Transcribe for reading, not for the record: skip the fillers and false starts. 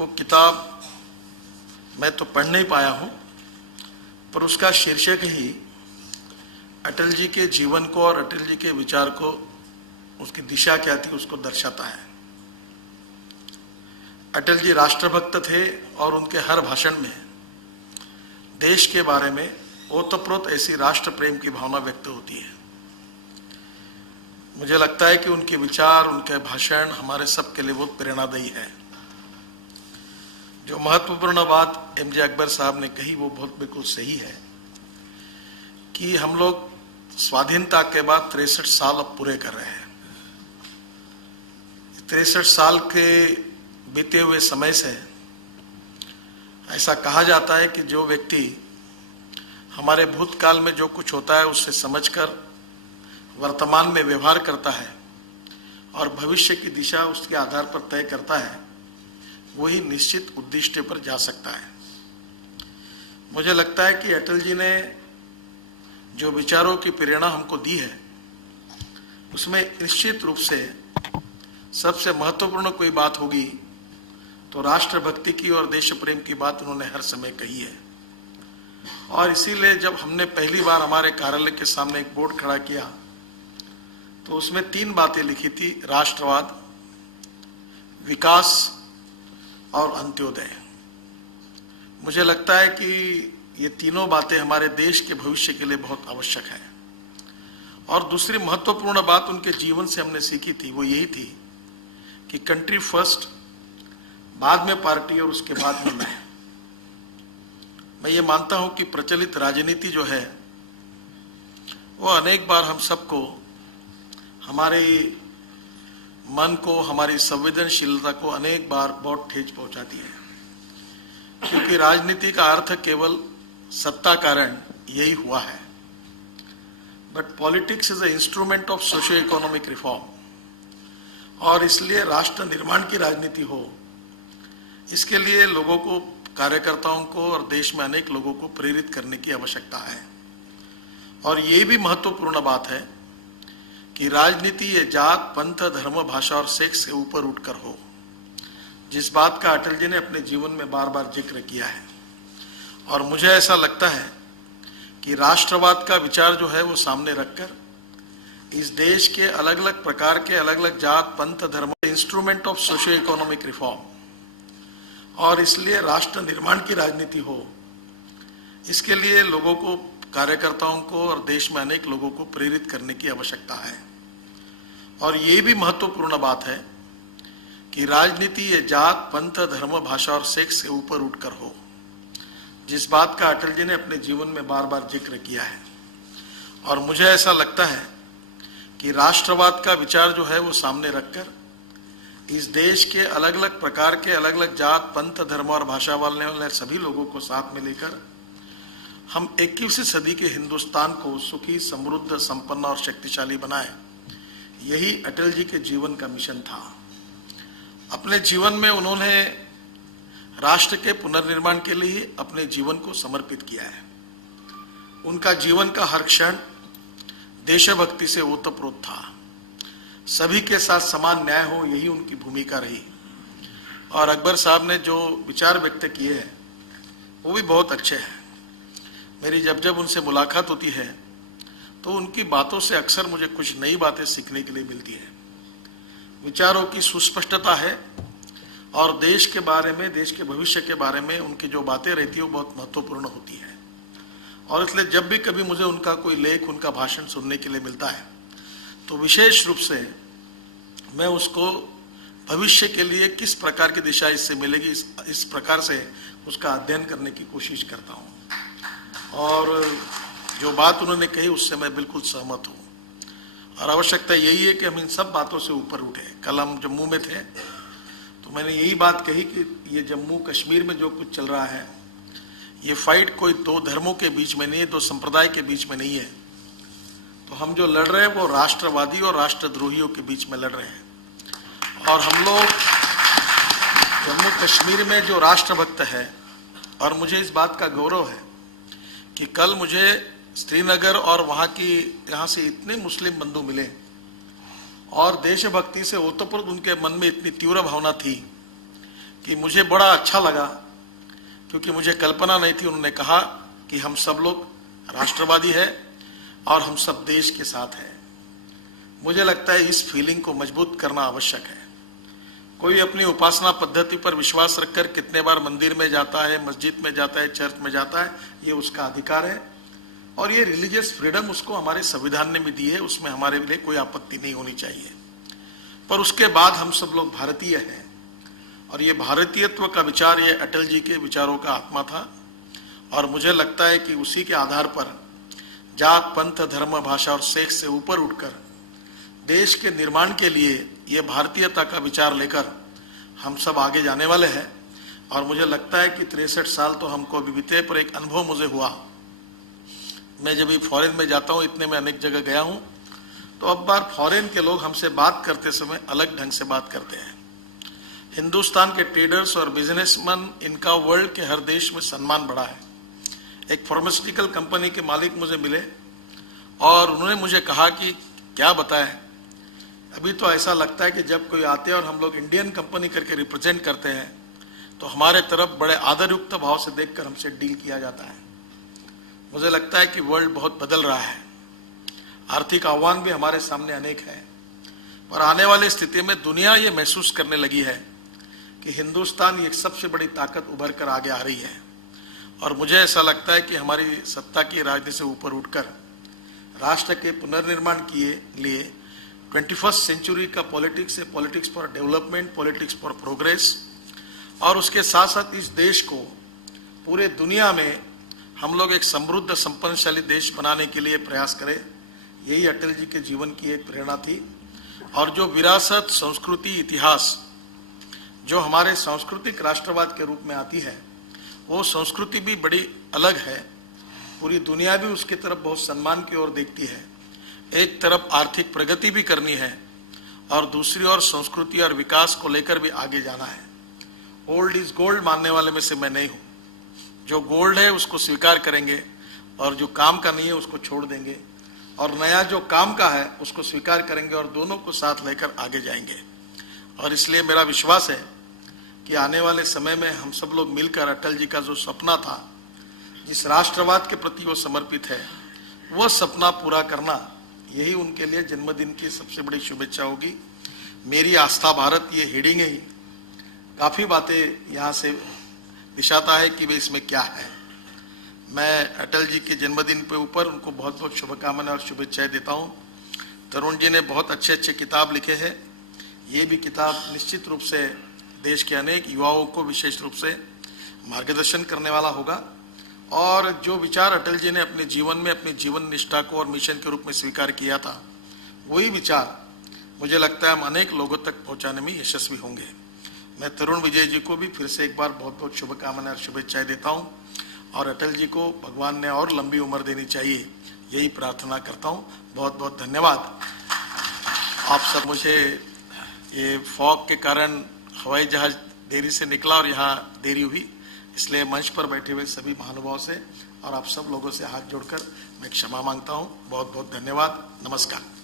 वो किताब मैं तो पढ़ नहीं पाया हूं, पर उसका शीर्षक ही अटल जी के जीवन को और अटल जी के विचार को, उसकी दिशा क्या थी उसको दर्शाता है। अटल जी राष्ट्रभक्त थे और उनके हर भाषण में देश के बारे में ओतप्रोत ऐसी राष्ट्र प्रेम की भावना व्यक्त होती है। मुझे लगता है कि उनके विचार, उनके भाषण हमारे सब के लिए बहुत प्रेरणादायी है। जो महत्वपूर्ण बात एमजे अकबर साहब ने कही वो बहुत बिल्कुल सही है कि हम लोग स्वाधीनता के बाद 63 साल अब पूरे कर रहे हैं। 63 साल के बीते हुए समय से ऐसा कहा जाता है कि जो व्यक्ति हमारे भूतकाल में जो कुछ होता है उससे समझकर वर्तमान में व्यवहार करता है और भविष्य की दिशा उसके आधार पर तय करता है, वही निश्चित उद्देश्य पर जा सकता है। मुझे लगता है कि अटल जी ने जो विचारों की प्रेरणा हमको दी है उसमें निश्चित रूप से सबसे महत्वपूर्ण कोई बात होगी तो राष्ट्रभक्ति की और देश प्रेम की बात उन्होंने हर समय कही है। और इसीलिए जब हमने पहली बार हमारे कार्यालय के सामने एक बोर्ड खड़ा किया तो उसमें 3 बातें लिखी थी: राष्ट्रवाद, विकास और अंत्योदय। मुझे लगता है कि ये तीनों बातें हमारे देश के भविष्य के लिए बहुत आवश्यक है। और दूसरी महत्वपूर्ण बात उनके जीवन से हमने सीखी थी, वो यही थी कि कंट्री फर्स्ट, बाद में पार्टी और उसके बाद में मैं ये मानता हूं कि प्रचलित राजनीति जो है वो अनेक बार हम सबको, हमारे मन को, हमारी संवेदनशीलता को अनेक बार बहुत ठेस पहुंचाती है, क्योंकि राजनीति का अर्थ केवल सत्ता कारण यही हुआ है। But politics is a instrument of socio economic reform, और इसलिए राष्ट्र निर्माण की राजनीति हो, इसके लिए लोगों को, कार्यकर्ताओं को और देश में अनेक लोगों को प्रेरित करने की आवश्यकता है। और ये भी महत्वपूर्ण बात है कि राजनीति ये जात, पंथ, धर्म, भाषा और सेक्स से ऊपर उठकर हो, जिस बात का अटल जी ने अपने जीवन में बार बार जिक्र किया है। और मुझे ऐसा लगता है कि राष्ट्रवाद का विचार जो है वो सामने रखकर इस देश के अलग अलग प्रकार के, अलग अलग जात, पंथ, धर्म, instrument of socio economic reform, और इसलिए राष्ट्र निर्माण की राजनीति हो, इसके लिए लोगों को, कार्यकर्ताओं को और देश में अनेक लोगों को प्रेरित करने की आवश्यकता है। और ये भी महत्वपूर्ण बात है कि राजनीति ये जात, पंथ, धर्म, भाषा और सेक्स से ऊपर उठकर हो, जिस बात का अटल जी ने अपने जीवन में बार बार जिक्र किया है। और मुझे ऐसा लगता है कि राष्ट्रवाद का विचार जो है वो सामने रखकर इस देश के अलग अलग प्रकार के, अलग अलग जात, पंथ, धर्म और भाषा वाले सभी लोगों को साथ में लेकर हम 21वीं सदी के हिंदुस्तान को सुखी, समृद्ध, संपन्न और शक्तिशाली बनाए, यही अटल जी के जीवन का मिशन था। अपने जीवन में उन्होंने राष्ट्र के पुनर्निर्माण के लिए अपने जीवन को समर्पित किया है। उनका जीवन का हर क्षण देशभक्ति से ओतप्रोत था। सभी के साथ समान न्याय हो, यही उनकी भूमिका रही। और अकबर साहब ने जो विचार व्यक्त किए हैं वो भी बहुत अच्छे हैं। मेरी जब जब उनसे मुलाकात होती है तो उनकी बातों से अक्सर मुझे कुछ नई बातें सीखने के लिए मिलती है। विचारों की सुस्पष्टता है और देश के बारे में, देश के भविष्य के बारे में उनकी जो बातें रहती है वो बहुत महत्वपूर्ण होती है। और इसलिए जब भी कभी मुझे उनका कोई लेख, उनका भाषण सुनने के लिए मिलता है तो विशेष रूप से मैं उसको भविष्य के लिए किस प्रकार की दिशा इससे मिलेगी, इस प्रकार से उसका अध्ययन करने की कोशिश करता हूँ। और जो बात उन्होंने कही उससे मैं बिल्कुल सहमत हूँ। और आवश्यकता यही है कि हम इन सब बातों से ऊपर उठे। कल हम जम्मू में थे तो मैंने यही बात कही कि ये जम्मू कश्मीर में जो कुछ चल रहा है, ये फाइट कोई 2 धर्मों के बीच में नहीं है, 2 संप्रदाय के बीच में नहीं है। तो हम जो लड़ रहे हैं वो राष्ट्रवादी और राष्ट्रद्रोहियों के बीच में लड़ रहे हैं। और हम लोग जम्मू कश्मीर में जो राष्ट्रभक्त है, और मुझे इस बात का गौरव है कि कल मुझे श्रीनगर और यहाँ से इतने मुस्लिम बंधु मिले और देशभक्ति से ओतप्रोत उनके मन में इतनी तीव्र भावना थी कि मुझे बड़ा अच्छा लगा, क्योंकि मुझे कल्पना नहीं थी। उन्होंने कहा कि हम सब लोग राष्ट्रवादी है और हम सब देश के साथ हैं। मुझे लगता है इस फीलिंग को मजबूत करना आवश्यक है। कोई अपनी उपासना पद्धति पर विश्वास रखकर कितने बार मंदिर में जाता है, मस्जिद में जाता है, चर्च में जाता है, ये उसका अधिकार है और ये रिलीजियस फ्रीडम उसको हमारे संविधान ने भी दी है, उसमें हमारे लिए कोई आपत्ति नहीं होनी चाहिए। पर उसके बाद हम सब लोग भारतीय हैं और ये भारतीयत्व का विचार ये अटल जी के विचारों का आत्मा था और मुझे लगता है कि उसी के आधार पर जात, पंथ, धर्म, भाषा और सेक्स से ऊपर उठकर देश के निर्माण के लिए ये भारतीयता का विचार लेकर हम सब आगे जाने वाले हैं। और मुझे लगता है कि 63 साल तो हमको अभी बीते, पर एक अनुभव मुझे हुआ। मैं जब भी फॉरेन में जाता हूँ, इतने में अनेक जगह गया हूँ, तो अब बार फॉरेन के लोग हमसे बात करते समय अलग ढंग से बात करते हैं। हिंदुस्तान के ट्रेडर्स और बिजनेसमैन, इनका वर्ल्ड के हर देश में सम्मान बढ़ा है। एक फार्मास्यूटिकल कंपनी के मालिक मुझे मिले और उन्होंने मुझे कहा कि क्या बताएं, अभी तो ऐसा लगता है कि जब कोई आते हैं और हम लोग इंडियन कंपनी करके रिप्रेजेंट करते हैं तो हमारे तरफ बड़े आदरयुक्त भाव से देखकर हमसे डील किया जाता है। मुझे लगता है कि वर्ल्ड बहुत बदल रहा है, आर्थिक आह्वान भी हमारे सामने अनेक है, पर आने वाली स्थिति में दुनिया ये महसूस करने लगी है कि हिंदुस्तान एक सबसे बड़ी ताकत उभर कर आगे आ रही है। और मुझे ऐसा लगता है कि हमारी सत्ता की राजनीति से ऊपर उठकर राष्ट्र के पुनर्निर्माण के लिए 21st सेंचुरी का पॉलिटिक्स है, politics for development, politics for progress, और उसके साथ साथ इस देश को पूरे दुनिया में हम लोग एक समृद्ध संपन्नशाली देश बनाने के लिए प्रयास करें। यही अटल जी के जीवन की एक प्रेरणा थी। और जो विरासत, संस्कृति, इतिहास जो हमारे सांस्कृतिक राष्ट्रवाद के रूप में आती है, वो संस्कृति भी बड़ी अलग है। पूरी दुनिया भी उसकी तरफ बहुत सम्मान की ओर देखती है। एक तरफ आर्थिक प्रगति भी करनी है और दूसरी ओर संस्कृति और विकास को लेकर भी आगे जाना है। ओल्ड इज गोल्ड मानने वाले में से मैं नहीं हूं। जो गोल्ड है उसको स्वीकार करेंगे और जो काम का नहीं है उसको छोड़ देंगे, और नया जो काम का है उसको स्वीकार करेंगे और दोनों को साथ लेकर आगे जाएंगे। और इसलिए मेरा विश्वास है कि आने वाले समय में हम सब लोग मिलकर अटल जी का जो सपना था, जिस राष्ट्रवाद के प्रति वो समर्पित है, वह सपना पूरा करना, यही उनके लिए जन्मदिन की सबसे बड़ी शुभेच्छा होगी। मेरी आस्था भारत, ये हेडिंग ही काफी बातें यहाँ से दिशाता है कि वे इसमें क्या है। मैं अटल जी के जन्मदिन पे ऊपर उनको बहुत बहुत शुभकामनाएं और शुभेच्छाएं देता हूँ। तरुण जी ने बहुत अच्छे अच्छे किताब लिखे हैं। ये भी किताब निश्चित रूप से देश के अनेक युवाओं को विशेष रूप से मार्गदर्शन करने वाला होगा। और जो विचार अटल जी ने अपने जीवन में अपनी जीवन निष्ठा को और मिशन के रूप में स्वीकार किया था, वही विचार मुझे लगता है हम अनेक लोगों तक पहुंचाने में यशस्वी होंगे। मैं तरुण विजय जी को भी फिर से एक बार बहुत बहुत शुभकामनाएं और शुभेच्छाएं देता हूं और अटल जी को भगवान ने और लंबी उम्र देनी चाहिए, यही प्रार्थना करता हूं। बहुत बहुत धन्यवाद। आप सब, मुझे ये फॉग के कारण हवाई जहाज देरी से निकला और यहाँ देरी हुई, इसलिए मंच पर बैठे हुए सभी महानुभावों से और आप सब लोगों से हाथ जोड़कर मैं क्षमा मांगता हूँ। बहुत बहुत धन्यवाद। नमस्कार।